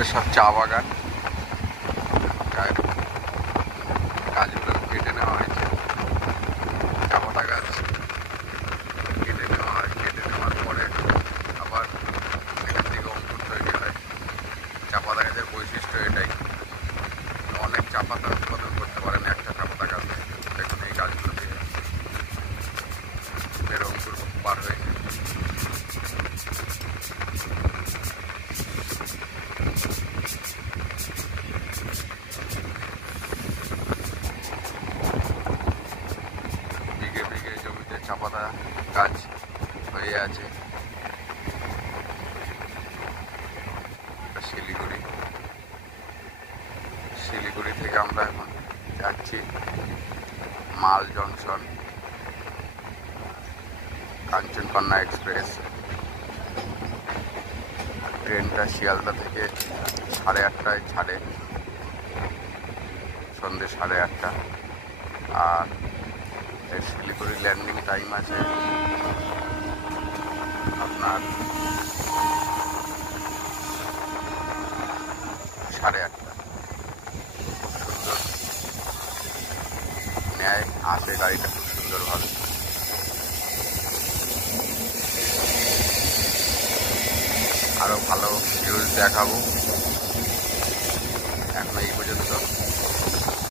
দূরে সব চা বাগান, চায়ের গাছগুলো কেটে নেওয়া হয়েছে। চা পাতা গাছ কেটে নেওয়া হয়, কেটে নেওয়ার পরে আবার এখান থেকে অঙ্কুর তৈরি হয়। চা পাতা গাছের বৈশিষ্ট্য এটাই, অনেক চা পাতা উৎপাদন করতে পারেন একটা চা পাতা গাছে। দেখুন এই গাছগুলো দিয়ে এর অঙ্কুর বার হয়েছে। বিঘে বিঘে জমিতে চা পাতা গাছ হয়ে আছে। শিলিগুড়ি থেকে আমরা এখন যাচ্ছি মাল জংশন, কাঞ্চনকন্যা এক্সপ্রেস। ট্রেনটা শিয়ালদা থেকে 8:30টায় ছাড়ে, সন্ধ্যে 8:30টা। আর এর শিলিগুড়ি ল্যান্ডিং টাইম আছে আপনার 8:30টা। সুন্দর ন্যায় আসে গাড়িটা, খুব সুন্দরভাবে। আরও ভালো ভিউজ দেখাবো। এখন এই পর্যন্ত।